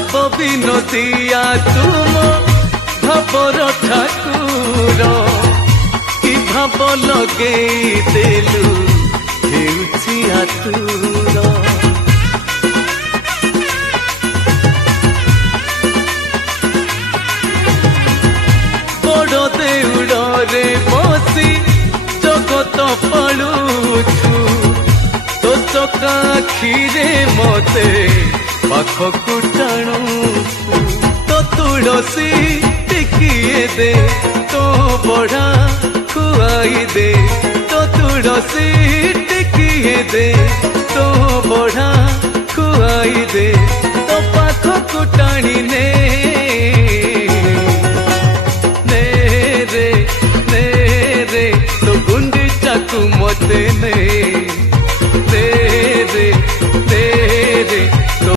ভাব বিনোদিয়া তুম ভাবর ঠাকুর কি ভাব লগেই দেলু হেউছি আতুর বড় দেউড়রে বসি জগত পালুছু তো চকা আখিরে মতে পাখকু টাণুছু তো তুলসী টিকিয়ে দে তো বড়া খুয়াই দে তো তুলসী টিকিয়ে দে তো বড়া খুয়াই দে তো পাখকু টাণি নে रे तो गुंडीचाकू मते ने